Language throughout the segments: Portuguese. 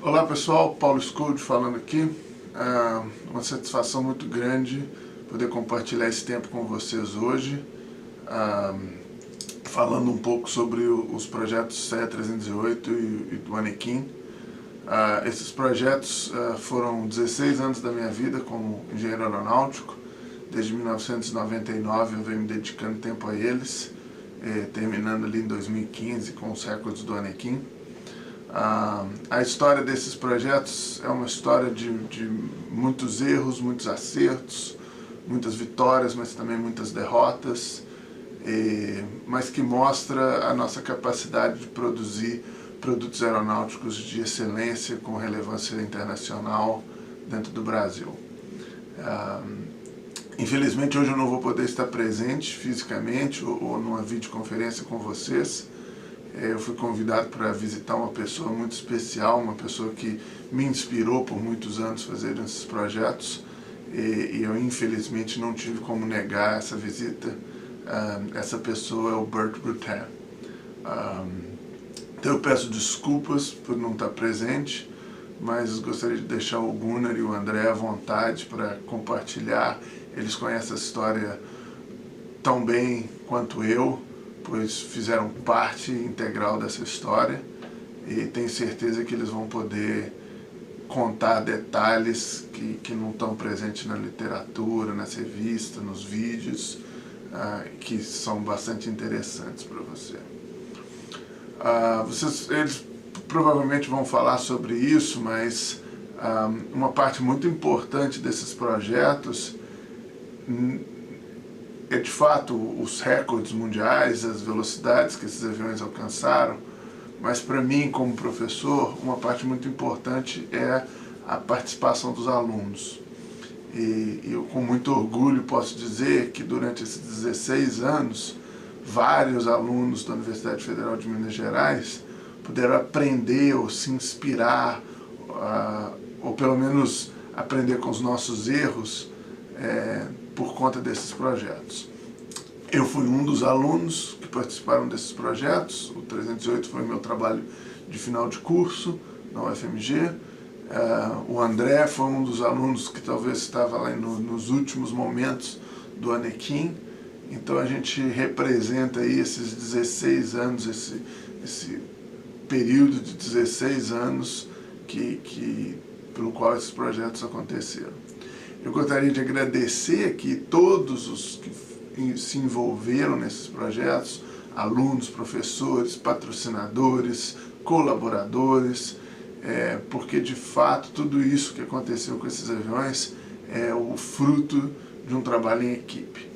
Olá pessoal, Paulo Scold falando aqui. Uma satisfação muito grande poder compartilhar esse tempo com vocês hoje, falando um pouco sobre os projetos CE 308 e do Anequim. Esses projetos foram 16 anos da minha vida como engenheiro aeronáutico. Desde 1999 eu venho me dedicando tempo a eles, terminando ali em 2015 com os recordes do Anequim. A história desses projetos é uma história de muitos erros, muitos acertos, muitas vitórias, mas também muitas derrotas, mas que mostra a nossa capacidade de produzir produtos aeronáuticos de excelência com relevância internacional dentro do Brasil. Infelizmente hoje eu não vou poder estar presente fisicamente ou numa videoconferência com vocês. Eu fui convidado para visitar uma pessoa muito especial, uma pessoa que me inspirou por muitos anos a fazer esses projetos, e eu infelizmente não tive como negar essa visita. Essa pessoa é o Burt Rutan. Então eu peço desculpas por não estar presente, mas gostaria de deixar o Gunnar e o André à vontade para compartilhar. Eles conhecem essa história tão bem quanto eu, pois fizeram parte integral dessa história, e tenho certeza que eles vão poder contar detalhes que não estão presentes na literatura, nas revistas, nos vídeos, que são bastante interessantes para você. Eles provavelmente vão falar sobre isso, mas uma parte muito importante desses projetos é de fato os recordes mundiais, as velocidades que esses aviões alcançaram, mas para mim, como professor, uma parte muito importante é a participação dos alunos. E eu com muito orgulho posso dizer que durante esses 16 anos, vários alunos da Universidade Federal de Minas Gerais puderam aprender ou se inspirar, ou pelo menos aprender com os nossos erros, por conta desses projetos. Eu fui um dos alunos que participaram desses projetos. O 308 foi meu trabalho de final de curso na UFMG. O André foi um dos alunos que talvez estava lá nos últimos momentos do Anequim. Então a gente representa aí esses 16 anos, esse período de 16 anos pelo qual esses projetos aconteceram. Eu gostaria de agradecer aqui todos os que se envolveram nesses projetos, alunos, professores, patrocinadores, colaboradores, porque de fato tudo isso que aconteceu com esses aviões é o fruto de um trabalho em equipe.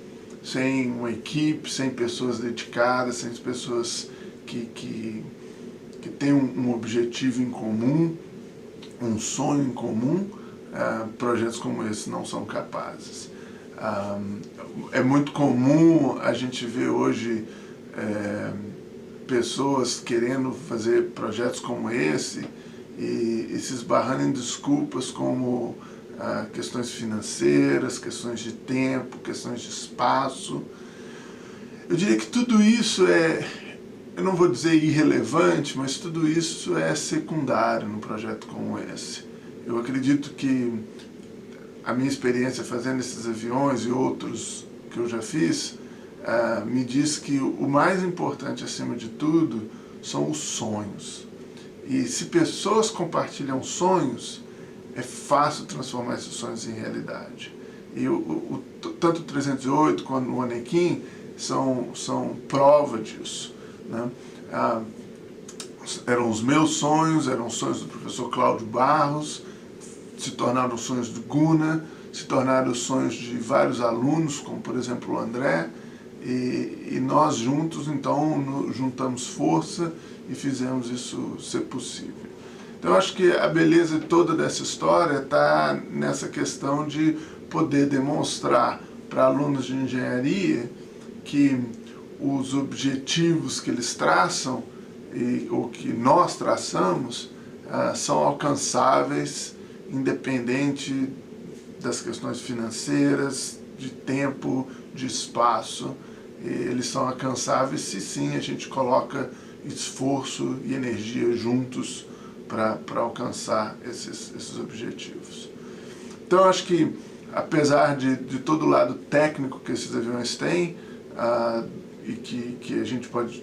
Sem uma equipe, sem pessoas dedicadas, sem pessoas que têm um objetivo em comum, um sonho em comum, projetos como esse não são capazes. É muito comum a gente ver hoje pessoas querendo fazer projetos como esse e se esbarrando em desculpas como questões financeiras, questões de tempo, questões de espaço. Eu diria que tudo isso eu não vou dizer irrelevante, mas tudo isso é secundário num projeto como esse. Eu acredito que a minha experiência fazendo esses aviões e outros que eu já fiz me diz que o mais importante acima de tudo são os sonhos. E se pessoas compartilham sonhos, é fácil transformar esses sonhos em realidade. E tanto o 308 quanto o Anequim são prova disso, né? Eram os meus sonhos, eram os sonhos do professor Cláudio Barros, se tornaram os sonhos do Gunnar, se tornaram os sonhos de vários alunos, como por exemplo o André, e nós juntos então juntamos força e fizemos isso ser possível. Então eu acho que a beleza toda dessa história está nessa questão de poder demonstrar para alunos de engenharia que os objetivos que eles traçam, ou que nós traçamos, são alcançáveis, independente das questões financeiras, de tempo, de espaço. Eles são alcançáveis se sim a gente coloca esforço e energia juntos para alcançar esses objetivos. Então, acho que, apesar de todo o lado técnico que esses aviões têm, e que a gente pode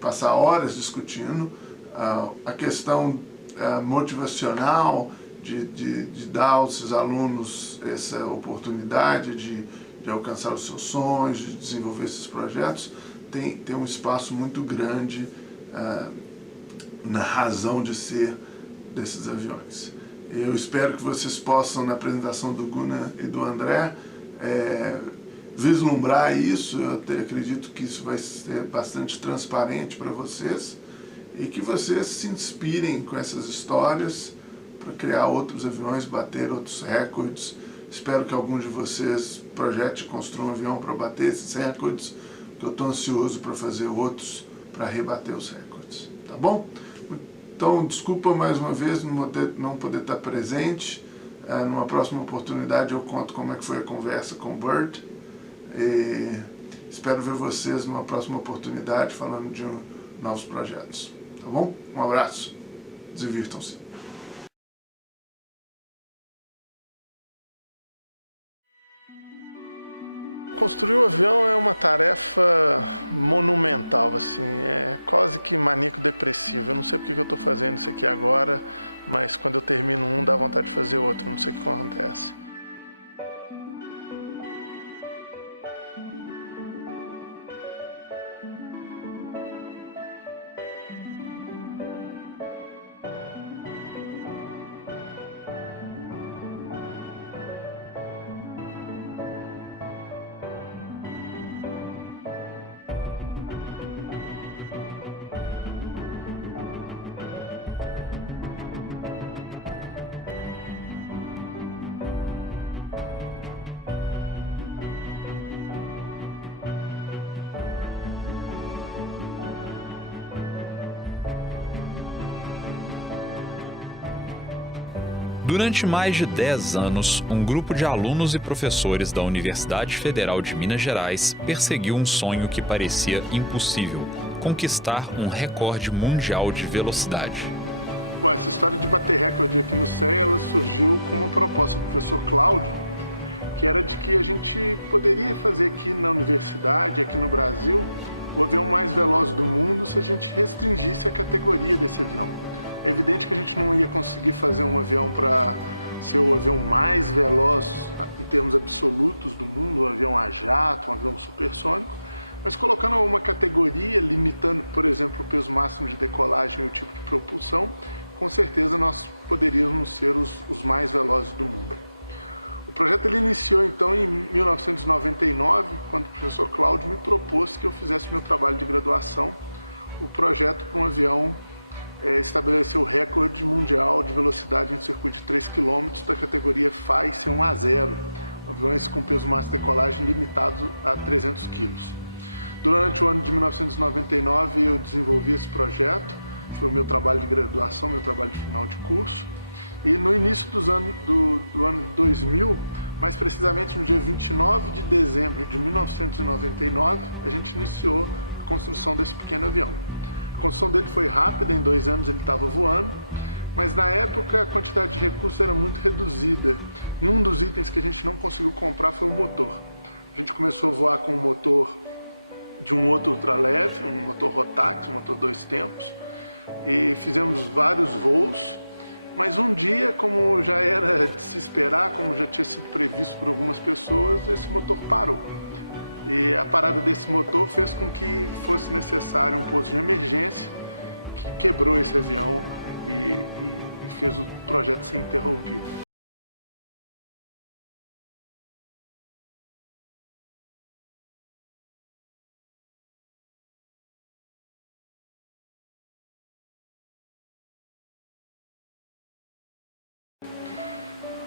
passar horas discutindo, a questão motivacional de dar aos seus alunos essa oportunidade de alcançar os seus sonhos, de desenvolver esses projetos, tem um espaço muito grande na razão de ser desses aviões. Eu espero que vocês possam, na apresentação do Gunnar e do André, vislumbrar isso. Eu até acredito que isso vai ser bastante transparente para vocês e que vocês se inspirem com essas histórias para criar outros aviões, bater outros recordes. Espero que alguns de vocês projetem e construam um avião para bater esses recordes, porque eu estou ansioso para fazer outros para rebater os recordes. Tá bom? Então, desculpa mais uma vez não poder estar presente. Numa próxima oportunidade eu conto como é que foi a conversa com o Burt. Espero ver vocês numa próxima oportunidade falando de novos projetos. Tá bom? Um abraço. Divirtam-se. Construir o avião é uma tarefa monumental, assim, é quase que maníaco-depressivo. Eu não sei porque que eu estou fazendo isso aqui agora, mas quando eu termino um, dá vontade de fazer outro, não sei o que acontece. Durante mais de 10 anos, um grupo de alunos e professores da Universidade Federal de Minas Gerais perseguiu um sonho que parecia impossível: conquistar um recorde mundial de velocidade. Bom, essa história de bater recorde aqui no CEA, ela surgiu com uma proposta do professor Cláudio, que era de que a gente poderia fazer aqui na universidade, aqui no Brasil, o avião mais veloz do mundo se a gente restringisse a categoria desse avião. É evidente que a gente não ia conseguir fazer um avião para ser o avião mais veloz em termos absolutos do mundo, um avião a jato, um avião supersônico, mas colocando uma categoria, limitando, por exemplo, o peso máximo de decolagem e o tipo de propulsão, com certeza nós poderíamos ser os mais velozes do mundo. O projeto ele iniciou então em 1999, quando o professor Cláudio me propôs que eu fizesse meu trabalho de graduação, o projeto para um avião estabeleceu o recorde mundial de velocidade em circuito de 3 km da categoria FAI C1A0, aviões com peso máximo de decolagem limitado a 300 kg. Durante o ano de 1999 eu desenvolvi esse projeto, foi o meu trabalho de graduação, meu trabalho de final de curso, e no início do ano 2000, mais precisamente no dia 29 de dezembro de 1999, a gente iniciou a construção desse pequeno avião. A construção dele foi rápida, em 2 anos ele estava voando, mas na época a quantidade de recursos era muito reduzida. E um dos itens que a gente não conseguiu comprar foi o motor. A gente começou a voar com um motor de um outro ultraleve, um motor Rotax, um motor 2 tempos, e fizemos vários voos, mas um dia, como já era de se esperar, como já tinha sido previsto por algumas pessoas, esse motor parou. E a parada desse motor fez com que fosse necessário um posto de emergência, que quebrou esse avião e fez o projeto ser interrompido.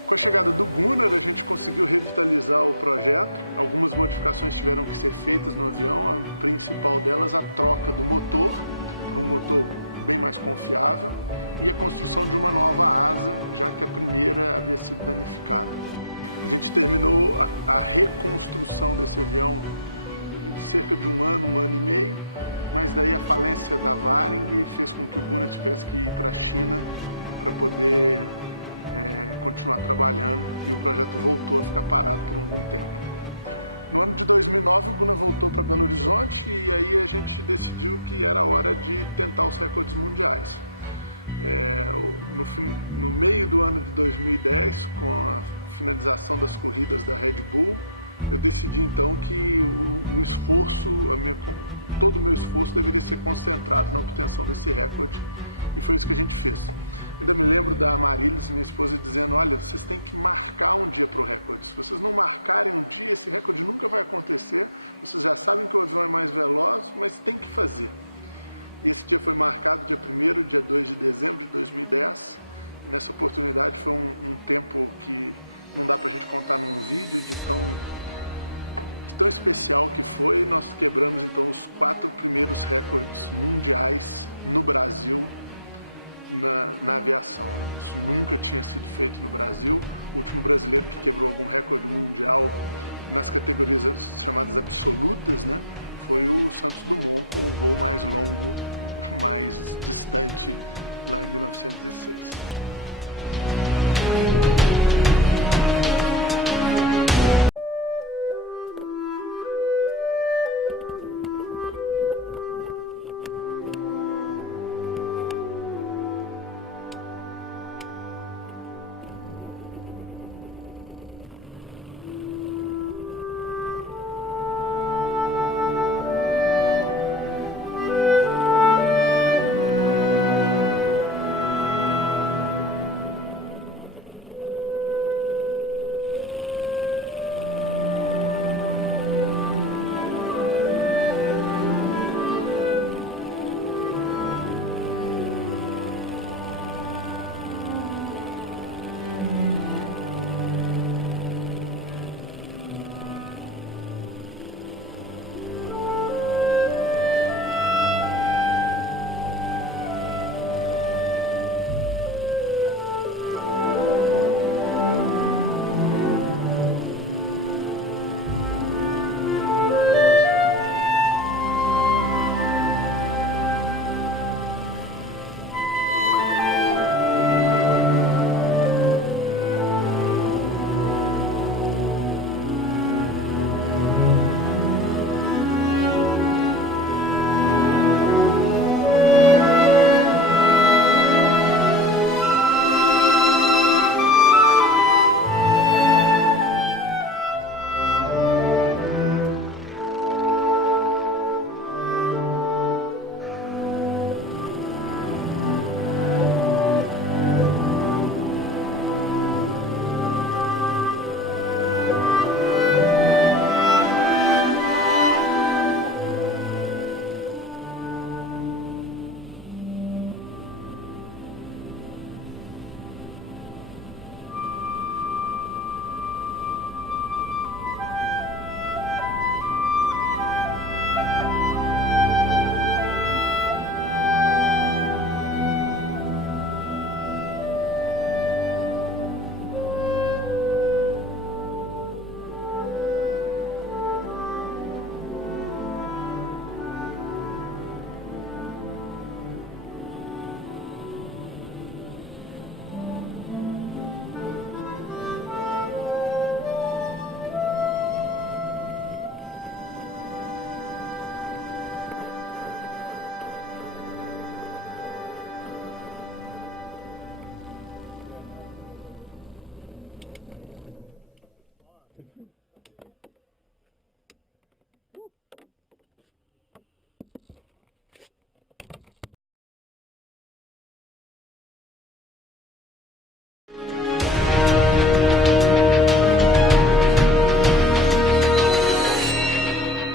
Com a chegada do Gunnar, a gente conseguiu revitalizar o projeto. Algumas modificações tiveram que ser feitas no avião, a principal delas a troca do motor para um motor bem mais confiável e a construção de uma nova asa, já que a primeira havia sido danificada. A gente terminou a reconstrução desse avião em cerca de um ano e meio, mas daí a falência da Varig fez com que o Gunnar tivesse que ir para a China para poder continuar trabalhando, e o projeto voltou a ficar parado por algum tempo. No ano de 2009 o Guna voltou para Belo Horizonte e aí a gente decidiu que era hora de tentar os recordes mundiais. No meio do ano de 2010, com a finalização das corridas da Red Bull, eu decidi então que o esforço, todo o meu esforço deveria ser concentrado na obtenção desse recorde, e foi isso que a gente fez. Ainda me lembro da Marilis, minha esposa, dizendo: olha, vocês têm que marcar um dia para o recorde. Se vocês não marcarem um dia, esse recorde nunca vai acontecer. Vocês já sabem que o avião é mais veloz, mas tem que fazer. E esse dia foi marcado, dia 1º, dia 2 de dezembro de 2010. E nessa oportunidade foi um tempo que não dá pra gente contar num vídeo de tão especial que foi. Nós quebramos então os 4 primeiros recordes mundiais no Brasil na aviação. Isso nunca tinha sido feito no Brasil. O último brasileiro que quebrou algum recorde mundial nas categorias chamadas absolutas, né, foi o Santos Dumont, com o voo mais longo, mais distante, lá em 1906.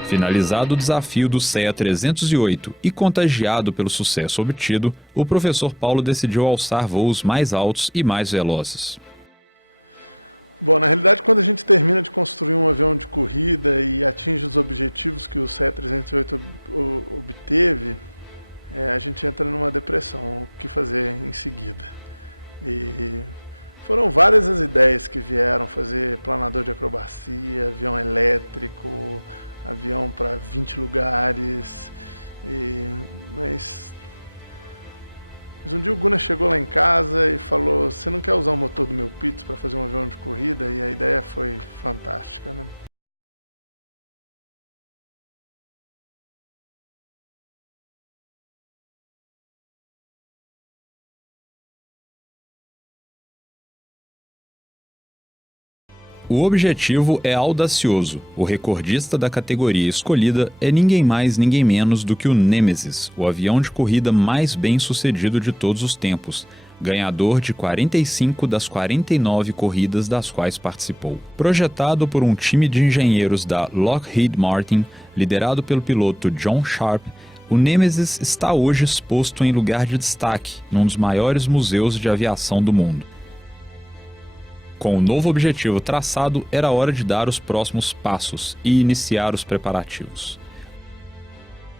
Finalizado o desafio do CEA 308 e contagiado pelo sucesso obtido, o professor Paulo decidiu alçar voos mais altos e mais velozes. Bom, na realidade, quando a gente termina de construir um avião de corrida e atinge os objetivos que o CEA 308 obteve, a gente entra numa depressão. O que fazer em seguida? E foram várias as ideias que vieram: fazer planador de acrobacia, avião elétrico, avião para 20 lugares, mas Mas um dia o Gunnar chegou lá em casa e falou: você não quer usar o motor do meu Pitts para fazer um avião de corrida? E a ideia foi fantástica, né? O objetivo é audacioso. O recordista da categoria escolhida é ninguém mais, ninguém menos do que o Nemesis, o avião de corrida mais bem-sucedido de todos os tempos, ganhador de 45 das 49 corridas das quais participou. Projetado por um time de engenheiros da Lockheed Martin, liderado pelo piloto John Sharp, o Nemesis está hoje exposto em lugar de destaque, num dos maiores museus de aviação do mundo. Com o novo objetivo traçado, era hora de dar os próximos passos e iniciar os preparativos.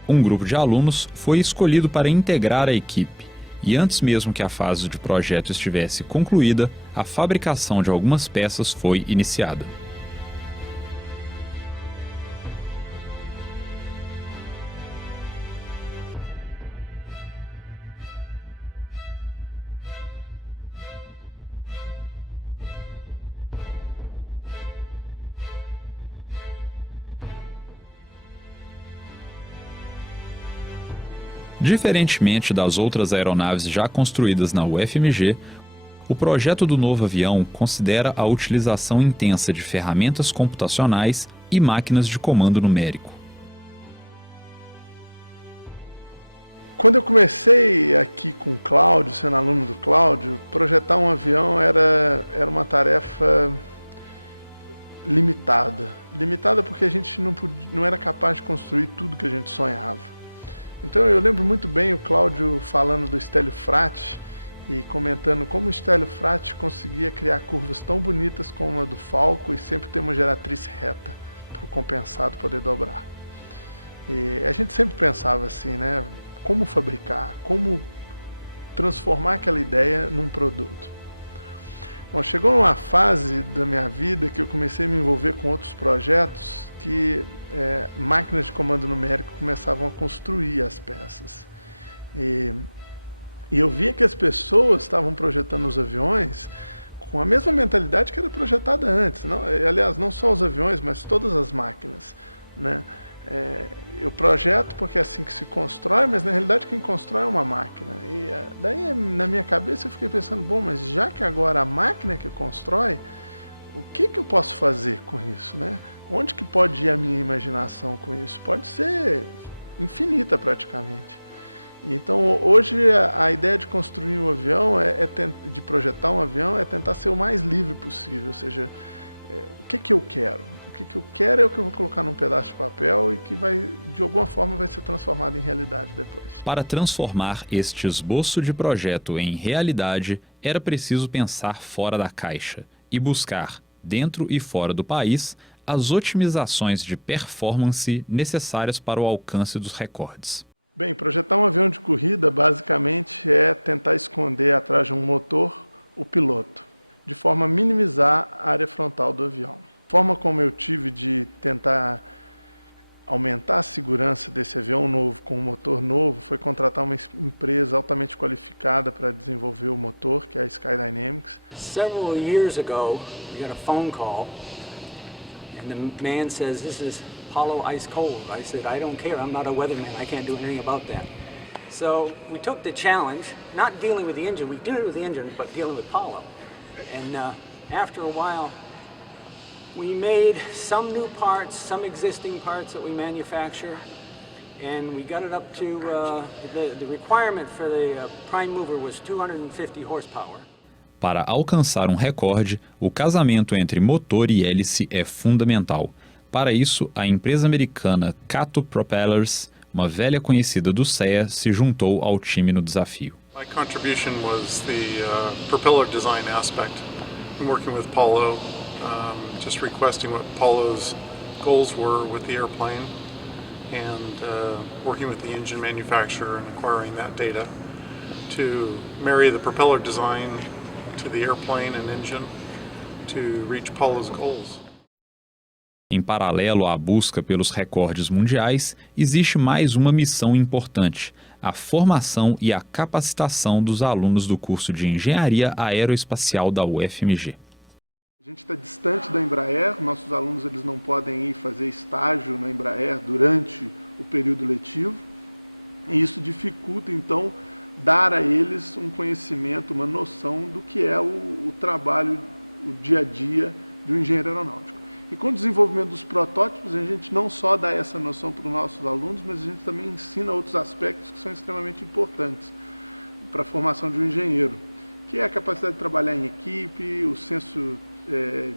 Um grupo de alunos foi escolhido para integrar a equipe, e antes mesmo que a fase de projeto estivesse concluída, a fabricação de algumas peças foi iniciada. Diferentemente das outras aeronaves já construídas na UFMG, o projeto do novo avião considera a utilização intensa de ferramentas computacionais e máquinas de comando numérico. Quando eu comecei aqui com o Cláudio, sendo aluno do Cláudio, projetar um avião era uma tarefa limitada. Limitada porque a gente não era capaz de construir tudo que a gente sonhava. Então eu lembro muito bem o Cláudio falando do Stélio Frati e comentando como o Stélio Frati conseguia criar curvas tão bonitas como a do Falco e sempre ter uma geratriz reta para o compensado poder dobrar. E a gente sempre pensava assim, né? Como fabricar, como transformar aquela ideia num produto. Bom, chegou uma fase da minha vida que eu comecei a me envolver com outros projetos que máquinas de comando numérico começavam a construir as peças. E eu via que as pessoas estavam projetando os aviões com a mesma mentalidade que era projetada antes. Não, aliás, não só os aviões, mas todas as máquinas, né? Eu projeto porque é assim que se constrói, mas na realidade quem constrói é uma máquina. E daí na minha cabeça eu fiquei pensando, bom, mas já que agora a máquina é que constrói, o que eu posso fazer com isso, né? Onde que pode ir a minha imaginação com isso? Pode ser infinita praticamente. Então hoje a ideia de construir um avião, de projetar um avião, é tentar ser o mais livre possível. Ou seja, o que eu quero? O que eu quero é o que eu vou colocar num pedaço de papel e que de alguma forma vai ser transformado em realidade depois. Para transformar este esboço de projeto em realidade, era preciso pensar fora da caixa e buscar, dentro e fora do país, as otimizações de performance necessárias para o alcance dos recordes. Bem, projetar um avião de corrida basicamente é tentar esconder atrás de um motor o piloto, de forma a minimizar a área frontal do avião. A forma como eu tive de tentar aumentar a segurança desse avião novo com um motor novo foi contratar uma empresa altamente qualificada para desenvolver o motor, que é a Skydynamics. Several years ago, we got a phone call, and the man says, "This is Apollo ice cold." I said, "I don't care. I'm not a weatherman. I can't do anything about that." So we took the challenge, not dealing with the engine. We did it with the engine, but dealing with Apollo. And after a while, we made some new parts, some existing parts that we manufacture, and we got it up to the requirement for the prime mover was 250 horsepower. Para alcançar um recorde, o casamento entre motor e hélice é fundamental. Para isso, a empresa americana Cato Propellers, uma velha conhecida do CEA, se juntou ao time no desafio. My contribution was the propeller design aspect. I'm working with Paulo, just requesting what Paulo's goals were with the airplane and working with the engine manufacturer and acquiring that data to marry the propeller design to the airplane and engine to reach Paulo's goals. Em paralelo à busca pelos recordes mundiais, existe mais uma missão importante: a formação e a capacitação dos alunos do curso de Engenharia Aeroespacial da UFMG. A gente está distante da Embraer, nossos alunos eles não podem ir fazer estágio na Embraer durante o período letivo, e isso dificulta, então, dar a eles um conhecimento, uma noção do que é o trabalho, o dia a dia de um engenheiro aeronáutico. E com o desenvolvimento dos protótipos, a gente não só dá essa noção para os nossos alunos, mas a gente também ensina outros aspectos que são extremamente importantes para a formação de um engenheiro, que é a capacidade de trabalhar em equipe, o senso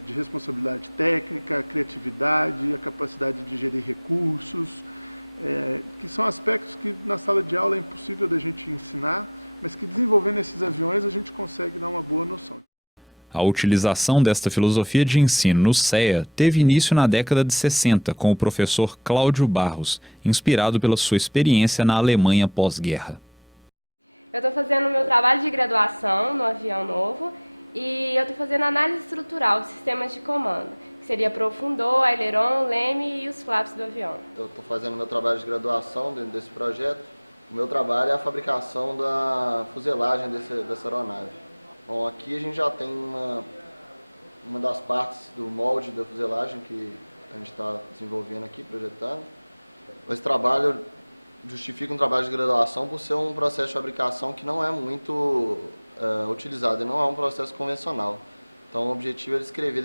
de responsabilidade técnica, a criatividade, a capacidade de gerir recursos, que são aspectos que na sala de aula é impossível da gente ensinar, mas que desenvolvendo esses aviões a gente consegue dar uma boa noção. A utilização desta filosofia de ensino no CEA teve início na década de 60 com o professor Cláudio Barros, inspirado pela sua experiência na Alemanha pós-guerra. Eu estou fazendo o meu trabalho de graduação no avião novo e eu estou fazendo análise estrutural de sistemas de comando, que seria profundor, aileron, leme e os flaps do avião. Eu estou fazendo meu trabalho de graduação dentro desse projeto. O meu trabalho é a fabricação da fuselagem dessa aeronave. Bom, aqui a gente já tem uma das partes do molde da fuselagem que a gente está desenvolvendo aqui, projetando. Esse trabalho justifica um trabalho de graduação por ser um processo de fabricação que não é muito utilizado, não é um processo convencional. Então o objetivo é descrever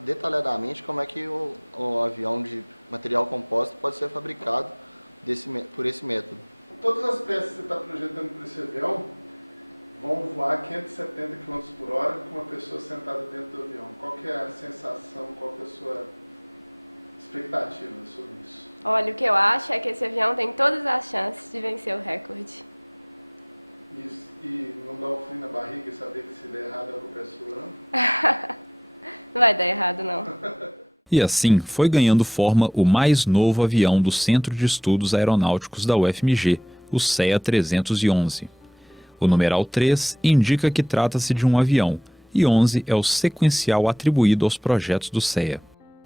detalhadamente como é que o avião de material composto pode ser fabricado por esse método. Todas as peças que você está projetando para esse avião vão voar 570 km por hora com uma pessoa sentada dentro do avião. Qual que é a sensação, qual que é a sua expectativa sobre isso? Olha, o que eu acho é que esse avião tem todas as chances de vencer o recorde. Isso. E não dá um frio na barriga e saber que se der errado a culpa é sua, não? Não vai dar errado, não. E assim foi ganhando forma o mais novo avião do Centro de Estudos Aeronáuticos da UFMG, o CEA 311. O numeral 3 indica que trata-se de um avião, e 11 é o sequencial atribuído aos projetos do CEA.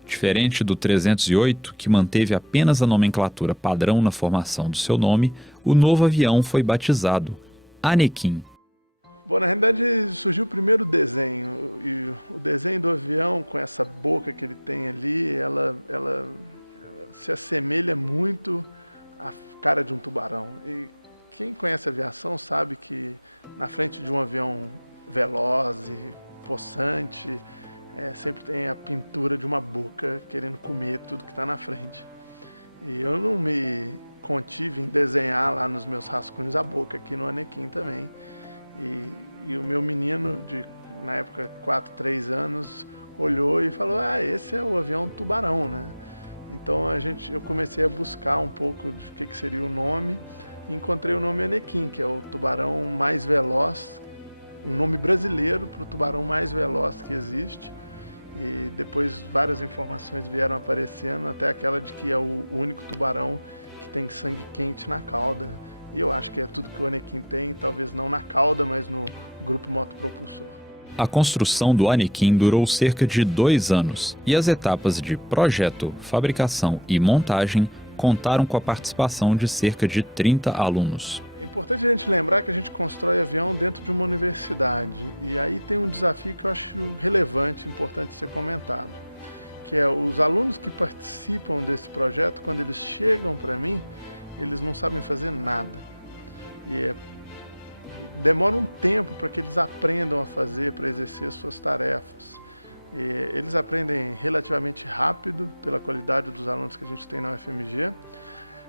Diferente do 308, que manteve apenas a nomenclatura padrão na formação do seu nome, o novo avião foi batizado Anequim. Bom, na realidade surgiu o primeiro desenho, e o desenho do avião, com essa boca que ele tem ali, ela se assemelha muito à cara de um tubarão. E quem conhece aviação sabe que na frente de um avião veloz e possante, sempre tem a pintura de uma boca querendo comer tudo que está na frente. E eu não me contive em desenhar lá nos meus rascunhos a boca aqui no Anequim também. E o meu menino, na época 4, 3 anos, olhou e falou: esse é o avião tubarão, né? Então eu comecei a buscar um pouco do que seria o nome e encontrei o nome Anequim, que é o tubarão mais veloz, um nome brasileiro para o tubarão mais veloz que existe. E depois várias informações vieram aparecendo, até aquela de que é o único tubarão que tem sangue quente na cauda. E eu acho que é tudo que o Anequim tem, talvez não na cauda, mas no grupo motopropulsor. A construção do Anequim durou cerca de 2 anos, e as etapas de projeto, fabricação e montagem contaram com a participação de cerca de 30 alunos. É importante a gente lembrar que a gente constrói avião dentro de uma universidade, e aí tem um desafio que eu acho relevante, importante ser comentado, que é os alunos que participam desse projeto, quando eles chegam para mim, eles não sabem fazer nada. E demora um tempo para que eles aprendam a fazer, para exercer suas tarefas. E eles aprendem relativamente rápido, pela qualidade dos alunos que a gente tem na UFMG,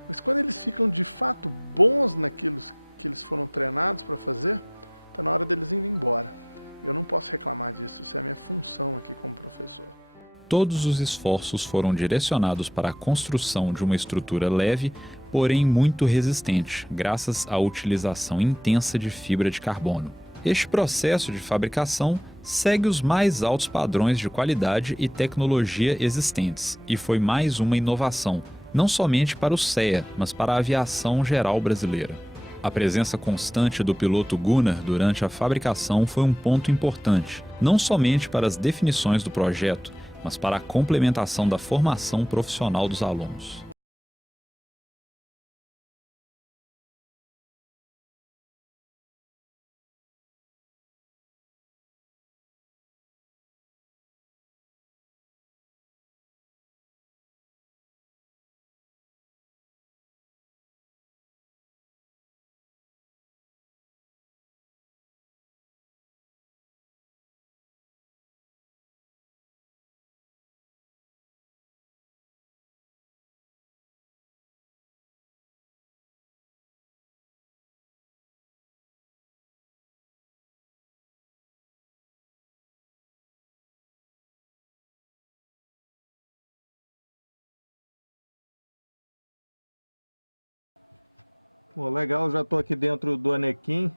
mas quando eles ficam de fato bons naquilo que eles foram treinados para fazer, está na hora deles irem embora. Eu não posso reclamar disso, isso é a minha função aqui como professor. Todos os esforços foram direcionados para a construção de uma estrutura leve, porém muito resistente, graças à utilização intensa de fibra de carbono. Este processo de fabricação segue os mais altos padrões de qualidade e tecnologia existentes, e foi mais uma inovação, não somente para o CEA, mas para a aviação geral brasileira. A presença constante do piloto Gunnar durante a fabricação foi um ponto importante, não somente para as definições do projeto, mas para a complementação da formação profissional dos alunos. Pô, legal, já estou aqui dentro do Anequim.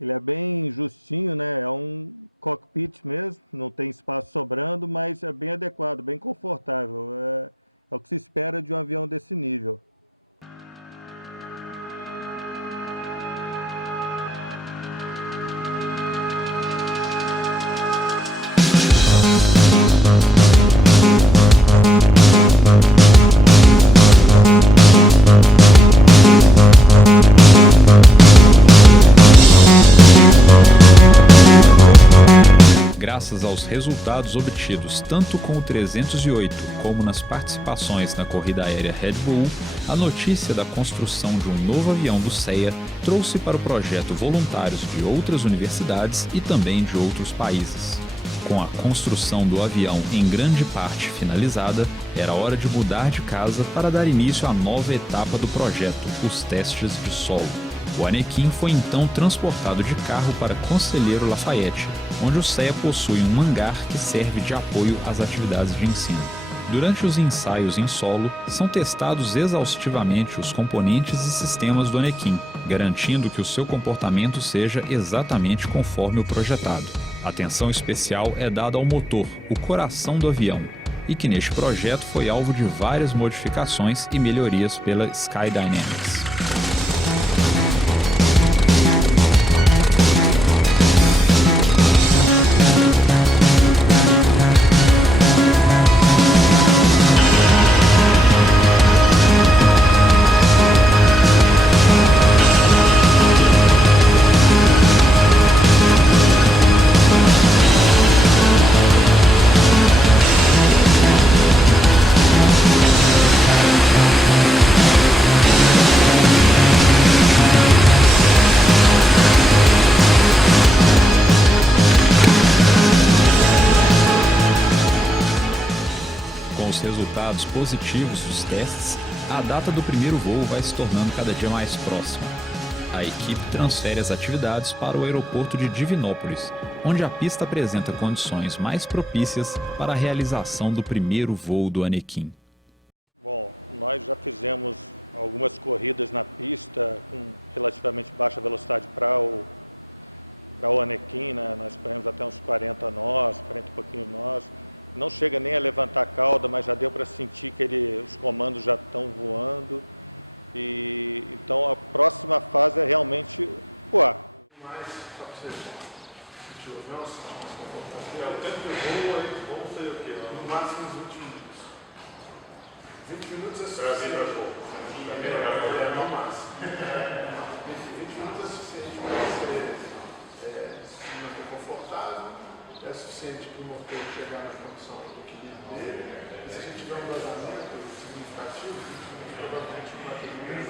Ele é bem justinho, né? É um cockpit mesmo, não tem espaço sobrando, mas é bem adequado, bem confortável. É o que se espera de um avião desse nível. Graças aos resultados obtidos tanto com o 308 como nas participações na corrida aérea Red Bull, a notícia da construção de um novo avião do CEA trouxe para o projeto voluntários de outras universidades e também de outros países. Com a construção do avião em grande parte finalizada, era hora de mudar de casa para dar início à nova etapa do projeto, os testes de solo. O Anequim foi então transportado de carro para Conselheiro Lafayette, onde o CEA possui um hangar que serve de apoio às atividades de ensino. Durante os ensaios em solo, são testados exaustivamente os componentes e sistemas do Anequim, garantindo que o seu comportamento seja exatamente conforme o projetado. Atenção especial é dada ao motor, o coração do avião, e que neste projeto foi alvo de várias modificações e melhorias pela Skydynamics. Com os resultados positivos dos testes, a data do primeiro voo vai se tornando cada dia mais próxima. A equipe transfere as atividades para o aeroporto de Divinópolis, onde a pista apresenta condições mais propícias para a realização do primeiro voo do Anequim. Bom, nós já fizemos algumas corridas na pista com relativamente baixa velocidade para o Anequim, né? Nós corremos até uns 40 nós, 40 e pouquinho nós. Não chega nem a levantar a cauda, mas já deu para sentir que os comandos já estão voando. E então a próxima fase é realmente voar. Mas, só para você ver, o tempo de voo aí, vamos fazer o quê? No máximo uns 20 minutos. 20 minutos é suficiente. É, no máximo. 20 minutos é suficiente para você se manter confortável, é suficiente para o motor chegar na condição do equilíbrio dele. E se a gente tiver um vazamento significativo, provavelmente uma turbina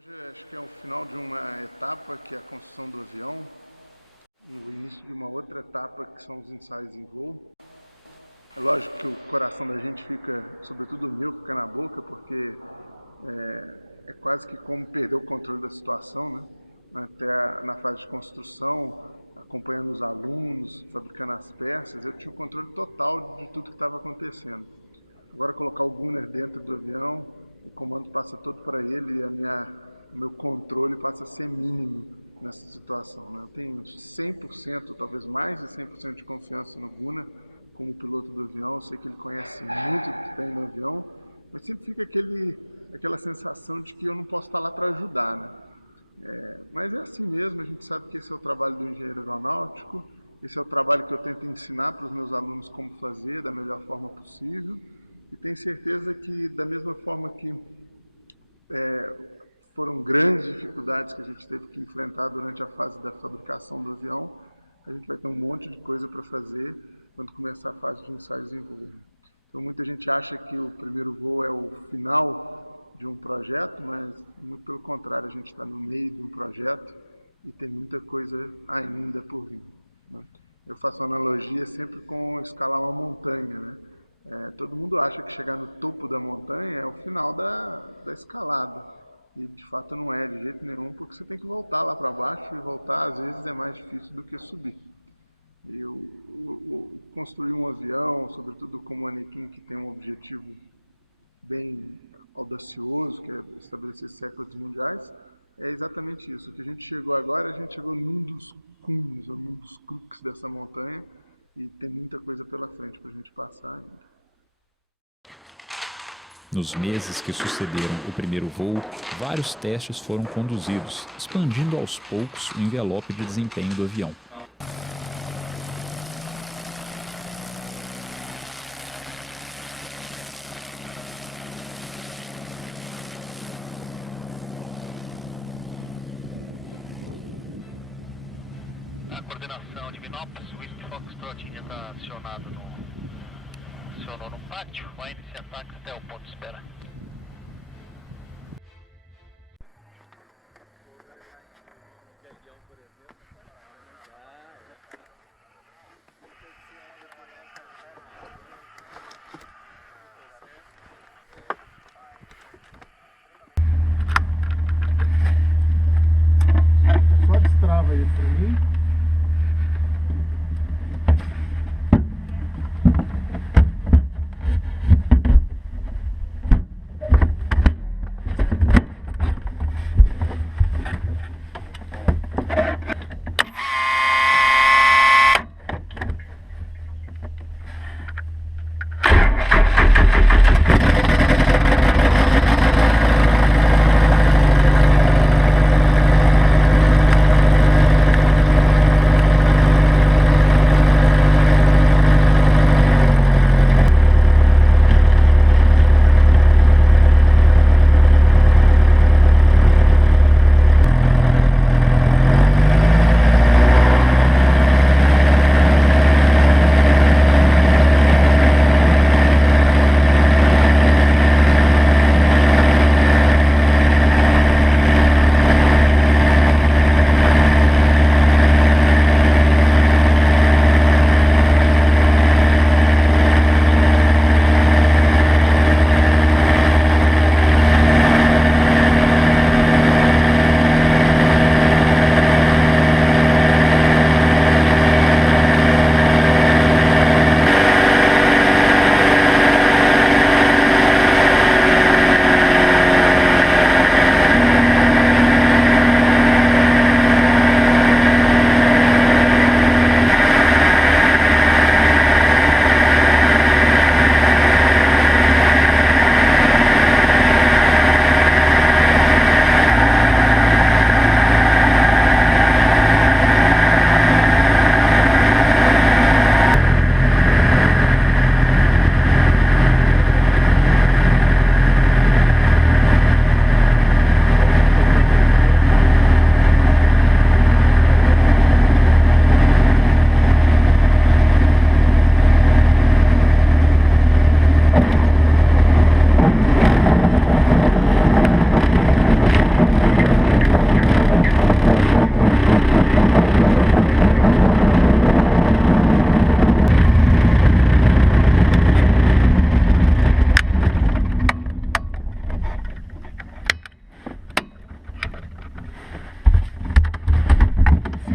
Hoje acho que é o final de uma etapa, que é a construção do avião, no início de uma outra etapa, que são os ensaios em voo. É lógico que o coração da gente fica, sobretudo o meu, fica na boca, porque é quase que como perder o controle da situação, né? Até na fase de construção, acompanhando os alunos, fabricando as peças, eu tinha o controle total de tudo que estava acontecendo. Agora colocar o gunner dentro do avião, o comando passa todo para ele e o meu controle passa a ser mínimo nessa situação, né? Eu tenho 100%, talvez mais de 100% de confiança no gunner como piloto do avião. Sei que ele conhece muito do que tem no avião, mas sempre fica aquela sensação de que eu não posso estar lá para ajudar, né? Mas é assim mesmo, a gente sabe que esse é o trabalho do engenheiro aeronáutico, esse é o trabalho que eu tento ensinar para os meus alunos como fazer da melhor forma possível, e tenho certeza que da mesma forma que foram grandes dificuldades que a gente teve que enfrentar durante a fase da fabricação do avião, a gente vai ter um monte de coisa para fazer quando começar a fase de ensaios em voo. Então muita gente acha que o primeiro voo é o final de um projeto, mas muito pelo contrário, a gente está no meio de um projeto e tem muita coisa ainda por vir, né? Eu faço uma analogia sempre com escalar uma montanha, né? Todo mundo acha que chegar no topo da montanha é o final da escalada, e de fato não é de jeito nenhum, porque você tem que voltar lá para baixo, e voltar às vezes é mais difícil do que subir. E construir um avião, sobretudo como o Anakin, que tem um objetivo bem audacioso, que é estabelecer recordes mundiais, é exatamente isso. O que a gente chegou agora, a gente chegou num dos cumes, ou num dos crux dessa montanha, e tem muita coisa pela frente para a gente passar ainda. Nos meses que sucederam o primeiro voo, vários testes foram conduzidos, expandindo aos poucos o envelope de desempenho do avião. A coordenação de Minópolis, Whisky Foxtrot já está acionado acionou no pátio, vai iniciar ataque até o ponto de espera. Só destrava aí para mim.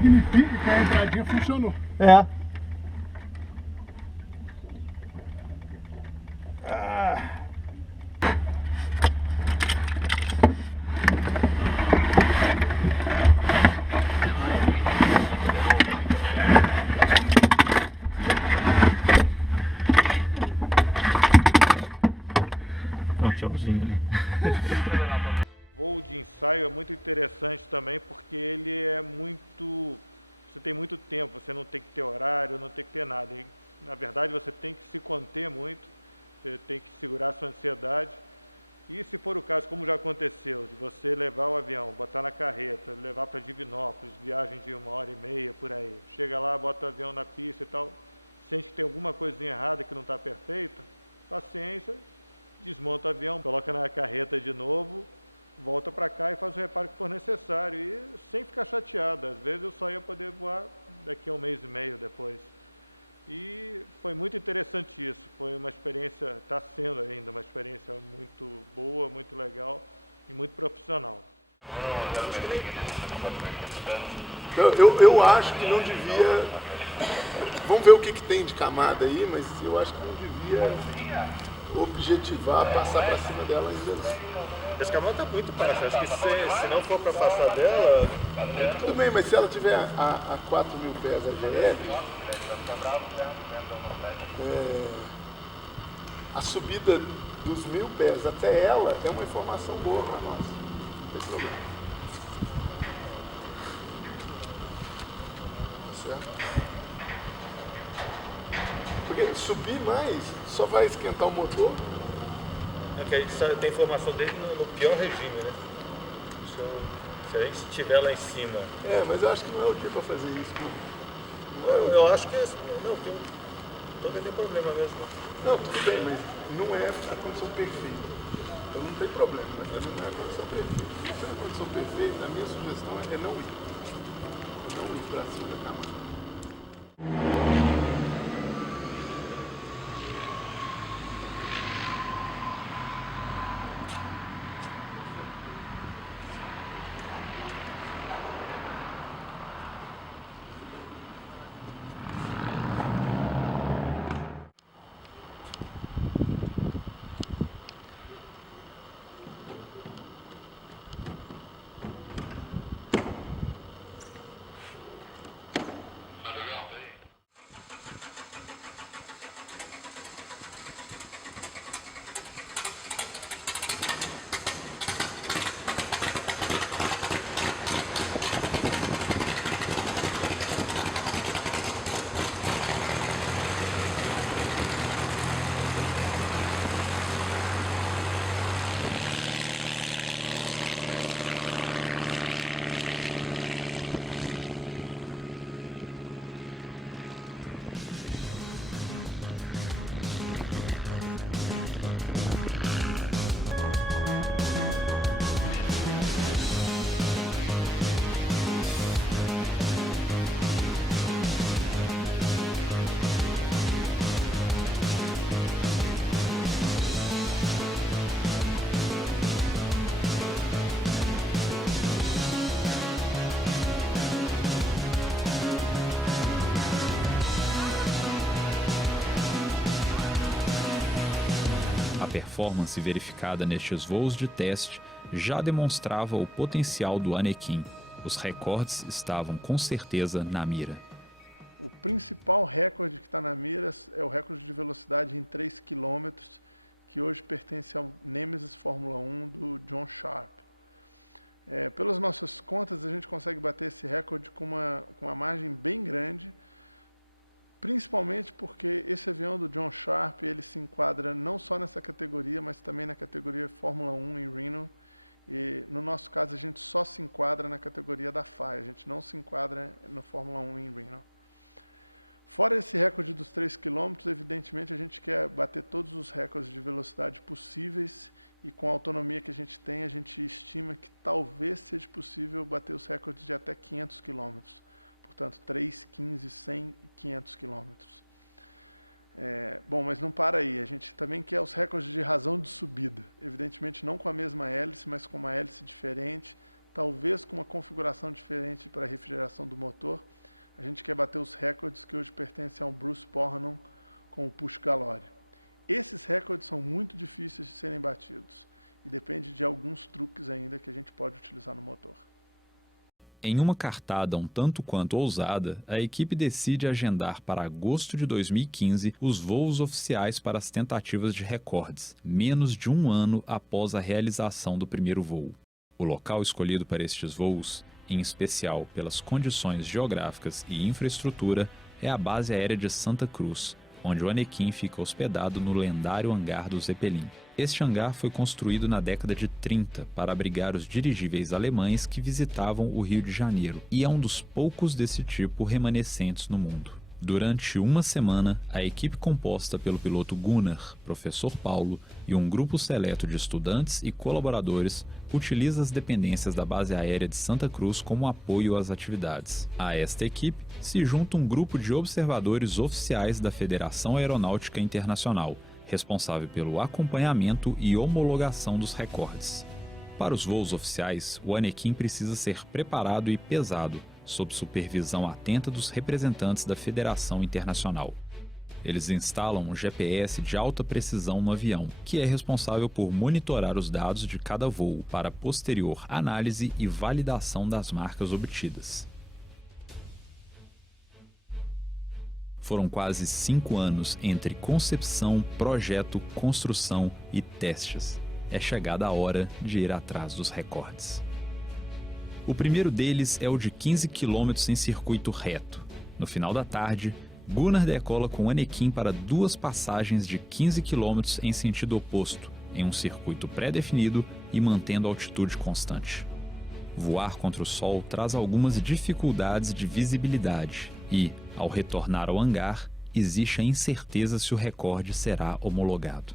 significa que a entradinha funcionou. É. Voo de ensaio é muito interessante também porque ele é muito... Você tem muito tempo, você não tem que ter horário, não tem que ter nada. E, na verdade, você tem que se conter muito, você tem que segurar a sua ansiedade. E se for o caso, como já aconteceu, de você levar o avião, botar na carreta, levar para Divinópolis, viagem de 1h30 por aí. Chega lá, bota o avião na pista e tal, sente que tem alguma coisinha errada que não está perfeita, paciência, desmonta o avião, coloca na carreta de novo, volta para cá e faz o reparo que for necessário, e sem ficar chateado. Às vezes eu só ia poder voar daqui a 1 mês e meio depois. E foi muito interessante isso, foi uma experiência, está sendo ainda uma experiência muito boa, muito legal e muito profissional. Eu acho que não devia, vamos ver o que tem de camada aí, mas eu acho que não devia objetivar passar para cima dela ainda não. Esse camada está muito fácil, acho que se não for para passar dela... Tudo bem, mas se ela tiver a 4.000 pés AGL, a subida dos 1.000 pés até ela é uma informação boa para nós, não tem problema. Tá certo? Porque subir mais só vai esquentar o motor. Okay, a gente só tem informação dele no pior regime, né? Se a gente estiver lá em cima. Mas eu acho que não é o dia para fazer isso. Eu acho que não tem problema mesmo. Não, tudo bem, mas não é a condição perfeita. Então não tem problema, mas não é a condição perfeita. Se é a condição perfeita, a minha sugestão é não ir. Não ir para cima da camada. A performance verificada nestes voos de teste já demonstrava o potencial do Anequim. Os recordes estavam com certeza na mira. O principal recorde que está na mira é o recorde de velocidade em 3 km, que hoje pertence ao Nemesis Fórmula 1 do John Sharp. Pelas nossas contas, a gente consegue bater esse recorde com uma margem bem grande, principalmente porque esse avião do John Sharp ele se enquadra não só nessa categoria, mas também na categoria Fórmula 1 em Reno. E no nosso caso, a gente só se enquadra na categoria da FAI, a gente não se enquadra no Fórmula 1 em Reno. Fora esse recorde dos 3 km, evidentemente a gente quer bater todos os recordes de velocidade possíveis e com a autonomia que a gente tem, a gente estima que talvez seja possível bater os recordes de até 500 km. Portanto, 3, 15, 100 e 500 km. Bom, mas não para aí, a gente também quer os recordes de razão de subida. Evidentemente não com a mesma hélice, mas com uma hélice diferente, talvez com uma configuração diferente para a refrigeração do motor, a gente quer bater os recordes que hoje pertencem ao Bruce Bohannon com o Push Galore. Esses recordes são muito difíceis de serem batidos e depende de alguns truques ainda que a gente pode utilizar no motor. Em uma cartada um tanto quanto ousada, a equipe decide agendar para agosto de 2015 os voos oficiais para as tentativas de recordes, menos de um ano após a realização do primeiro voo. O local escolhido para estes voos, em especial pelas condições geográficas e infraestrutura, é a base aérea de Santa Cruz, onde o Anakin fica hospedado no lendário hangar do Zeppelin. Este hangar foi construído na década de 30 para abrigar os dirigíveis alemães que visitavam o Rio de Janeiro, e é um dos poucos desse tipo remanescentes no mundo. Durante uma semana, a equipe composta pelo piloto Gunnar, professor Paulo e um grupo seleto de estudantes e colaboradores utiliza as dependências da base aérea de Santa Cruz como apoio às atividades. A esta equipe se junta um grupo de observadores oficiais da Federação Aeronáutica Internacional, responsável pelo acompanhamento e homologação dos recordes. Para os voos oficiais, o Anakin precisa ser preparado e pesado, sob supervisão atenta dos representantes da Federação Internacional. Eles instalam um GPS de alta precisão no avião, que é responsável por monitorar os dados de cada voo para posterior análise e validação das marcas obtidas. Foram quase 5 anos entre concepção, projeto, construção e testes. É chegada a hora de ir atrás dos recordes. O primeiro deles é o de 15 km em circuito reto. No final da tarde, Gunnar decola com Anakin para 2 passagens de 15 km em sentido oposto, em um circuito pré-definido e mantendo altitude constante. Voar contra o sol traz algumas dificuldades de visibilidade e, ao retornar ao hangar, existe a incerteza se o recorde será homologado.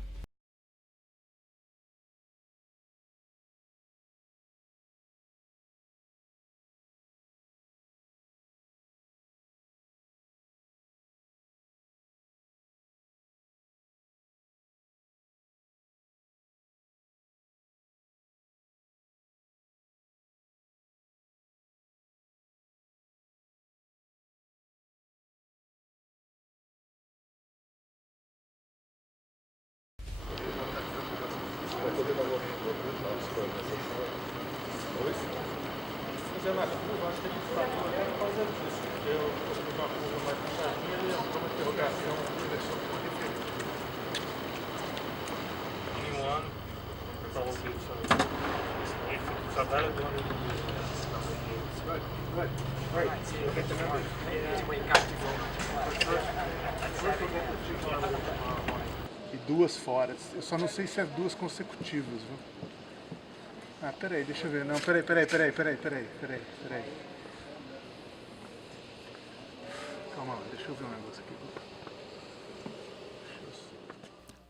E 2 fora. Eu só não sei se é 2 consecutivas, viu? Ah, peraí, deixa eu ver. Não, peraí. Calma lá, deixa eu ver um negócio aqui.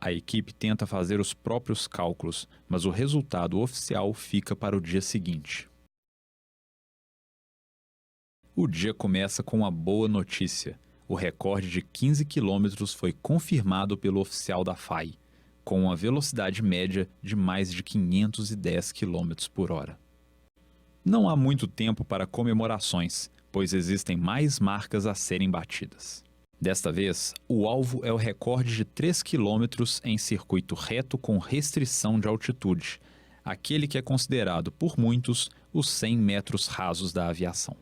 A equipe tenta fazer os próprios cálculos, mas o resultado oficial fica para o dia seguinte. O dia começa com uma boa notícia. O recorde de 15 km foi confirmado pelo oficial da FAI, com uma velocidade média de mais de 510 km por hora. Não há muito tempo para comemorações, pois existem mais marcas a serem batidas. Desta vez, o alvo é o recorde de 3 km em circuito reto com restrição de altitude, aquele que é considerado por muitos os 100 metros rasos da aviação.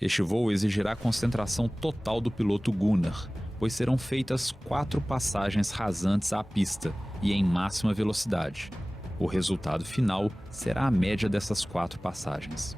Este voo exigirá concentração total do piloto Gunnar, pois serão feitas 4 passagens rasantes à pista e em máxima velocidade. O resultado final será a média dessas 4 passagens.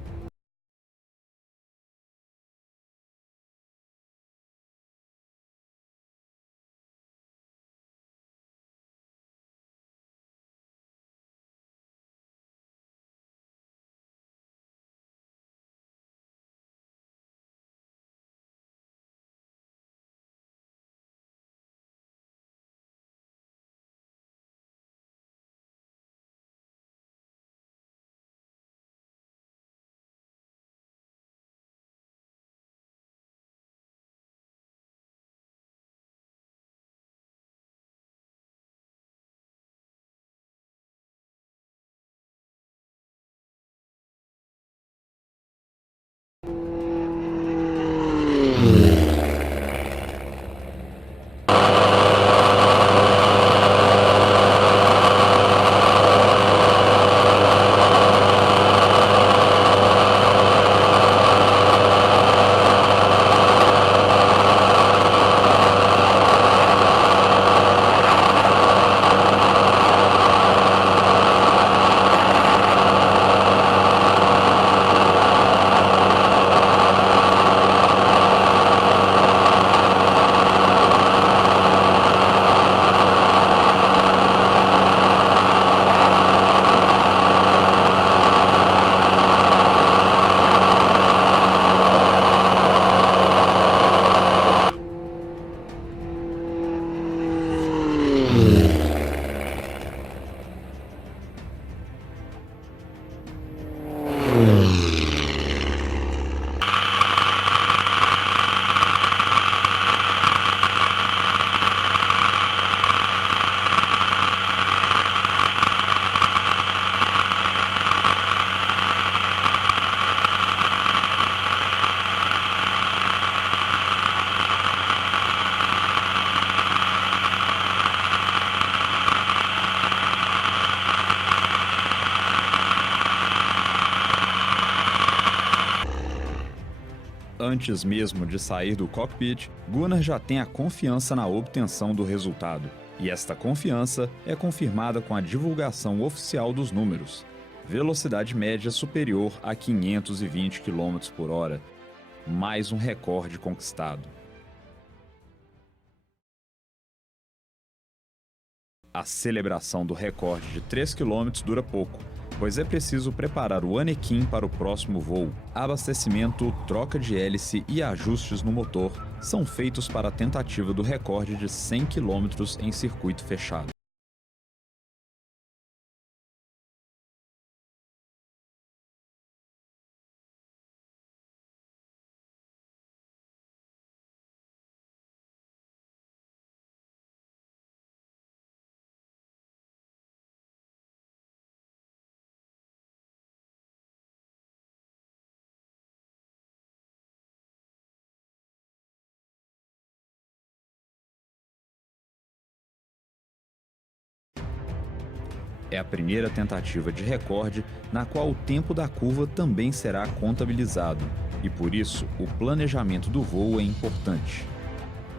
Antes mesmo de sair do cockpit, Gunnar já tem a confiança na obtenção do resultado. E esta confiança é confirmada com a divulgação oficial dos números. Velocidade média superior a 520 km por hora. Mais um recorde conquistado. A celebração do recorde de 3 km dura pouco, pois é preciso preparar o Anakin para o próximo voo. Abastecimento, troca de hélice e ajustes no motor são feitos para a tentativa do recorde de 100 km em circuito fechado. É a primeira tentativa de recorde na qual o tempo da curva também será contabilizado, e por isso o planejamento do voo é importante.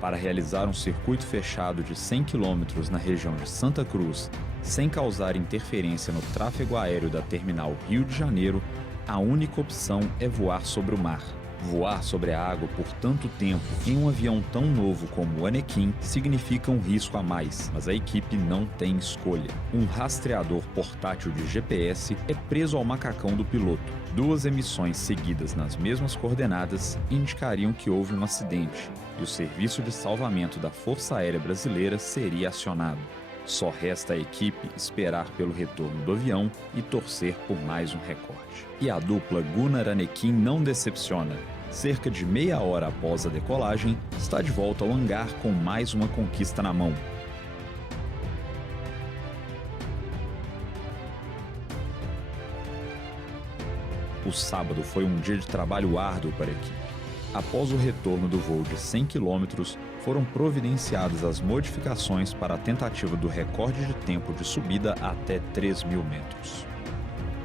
Para realizar um circuito fechado de 100 km na região de Santa Cruz, sem causar interferência no tráfego aéreo da terminal Rio de Janeiro, a única opção é voar sobre o mar. Voar sobre a água por tanto tempo em um avião tão novo como o Anakin significa um risco a mais, mas a equipe não tem escolha. Um rastreador portátil de GPS é preso ao macacão do piloto. 2 emissões seguidas nas mesmas coordenadas indicariam que houve um acidente e o serviço de salvamento da Força Aérea Brasileira seria acionado. Só resta à equipe esperar pelo retorno do avião e torcer por mais um recorde. E a dupla Gunnar-Anakin não decepciona. Cerca de meia hora após a decolagem, está de volta ao hangar com mais uma conquista na mão. O sábado foi um dia de trabalho árduo para a equipe. Após o retorno do voo de 100 km, foram providenciadas as modificações para a tentativa do recorde de tempo de subida até 3.000 metros.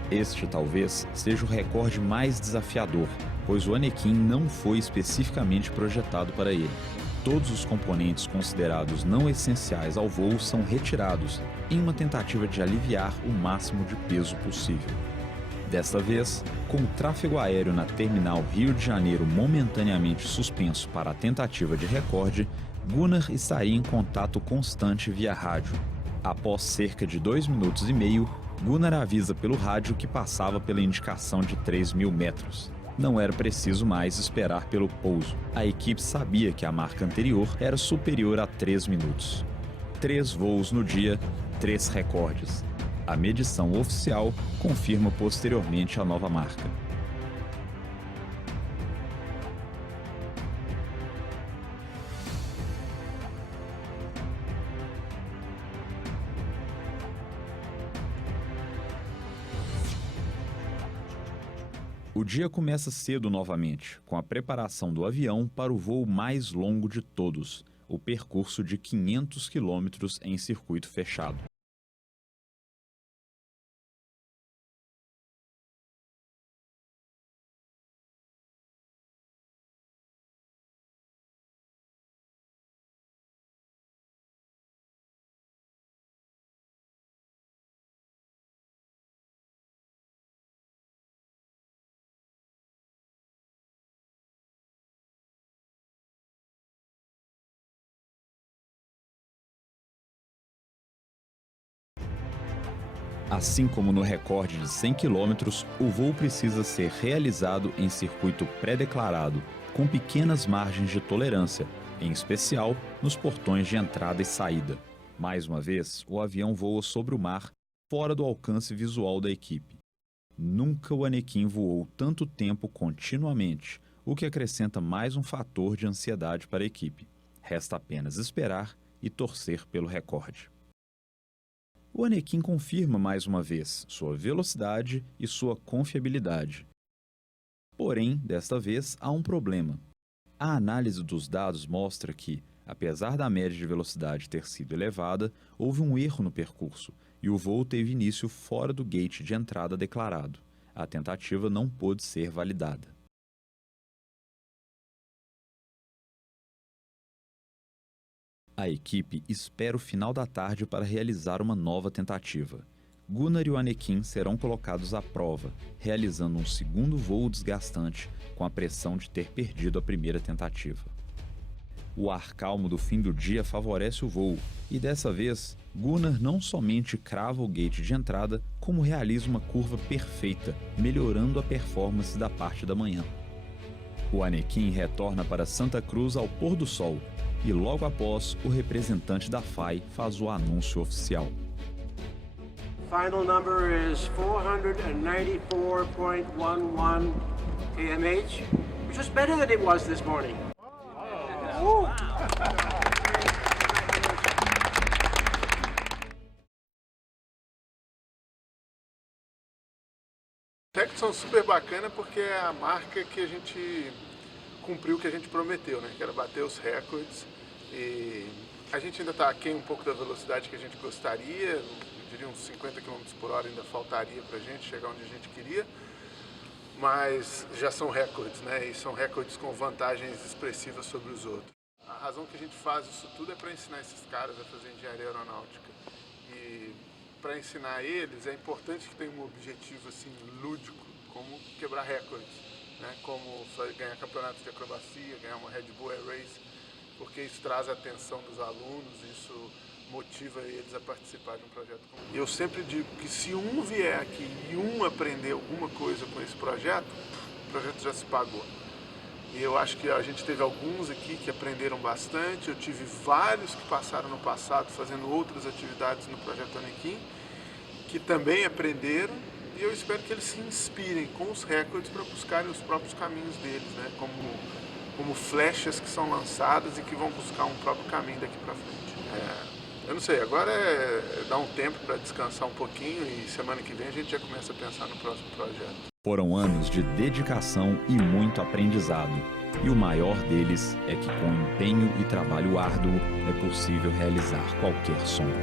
Este talvez seja o recorde mais desafiador, pois o Anakin não foi especificamente projetado para ele. Todos os componentes considerados não essenciais ao voo são retirados, em uma tentativa de aliviar o máximo de peso possível. Desta vez, com o tráfego aéreo na terminal Rio de Janeiro momentaneamente suspenso para a tentativa de recorde, Gunnar estaria em contato constante via rádio. Após cerca de 2 minutos e meio, Gunnar avisa pelo rádio que passava pela indicação de 3.000 metros. Não era preciso mais esperar pelo pouso. A equipe sabia que a marca anterior era superior a 3 minutos. 3 voos no dia, 3 recordes. A medição oficial confirma posteriormente a nova marca. O dia começa cedo novamente, com a preparação do avião para o voo mais longo de todos, o percurso de 500 km em circuito fechado. Assim como no recorde de 100 km, o voo precisa ser realizado em circuito pré-declarado, com pequenas margens de tolerância, em especial nos portões de entrada e saída. Mais uma vez, o avião voa sobre o mar, fora do alcance visual da equipe. Nunca o Anakin voou tanto tempo continuamente, o que acrescenta mais um fator de ansiedade para a equipe. Resta apenas esperar e torcer pelo recorde. O Anakin confirma mais uma vez sua velocidade e sua confiabilidade. Porém, desta vez, há um problema. A análise dos dados mostra que, apesar da média de velocidade ter sido elevada, houve um erro no percurso e o voo teve início fora do gate de entrada declarado. A tentativa não pôde ser validada. A equipe espera o final da tarde para realizar uma nova tentativa. Gunnar e o Anakin serão colocados à prova, realizando um segundo voo desgastante com a pressão de ter perdido a primeira tentativa. O ar calmo do fim do dia favorece o voo e, dessa vez, Gunnar não somente crava o gate de entrada, como realiza uma curva perfeita, melhorando a performance da parte da manhã. O Anakin retorna para Santa Cruz ao pôr do sol e, logo após, o representante da FAI faz o anúncio oficial. Final number is 494.11 kmh, which was better than it was this morning. Os recordes são super bacana porque é a marca que a gente cumpriu o que a gente prometeu, né? Que era bater os recordes. E a gente ainda está aquém um pouco da velocidade que a gente gostaria, eu diria uns 50 km por hora ainda faltaria para a gente chegar onde a gente queria, mas já são recordes, né? E são recordes com vantagens expressivas sobre os outros. A razão que a gente faz isso tudo é para ensinar esses caras a fazer engenharia aeronáutica. E para ensinar eles é importante que tenha um objetivo assim lúdico, como quebrar recordes, né? Como ganhar campeonatos de acrobacia, ganhar uma Red Bull Air Race, porque isso traz a atenção dos alunos, isso motiva eles a participar de um projeto como esse. Eu sempre digo que se um vier aqui e um aprender alguma coisa com esse projeto, o projeto já se pagou. E eu acho que a gente teve alguns aqui que aprenderam bastante, eu tive vários que passaram no passado fazendo outras atividades no Projeto Anakin, que também aprenderam, e eu espero que eles se inspirem com os recordes para buscarem os próprios caminhos deles, né? Como flechas que são lançadas e que vão buscar um próprio caminho daqui para frente. Eu não sei, agora é dar um tempo para descansar um pouquinho e semana que vem a gente já começa a pensar no próximo projeto. Foram anos de dedicação e muito aprendizado. E o maior deles é que com empenho e trabalho árduo é possível realizar qualquer sonho.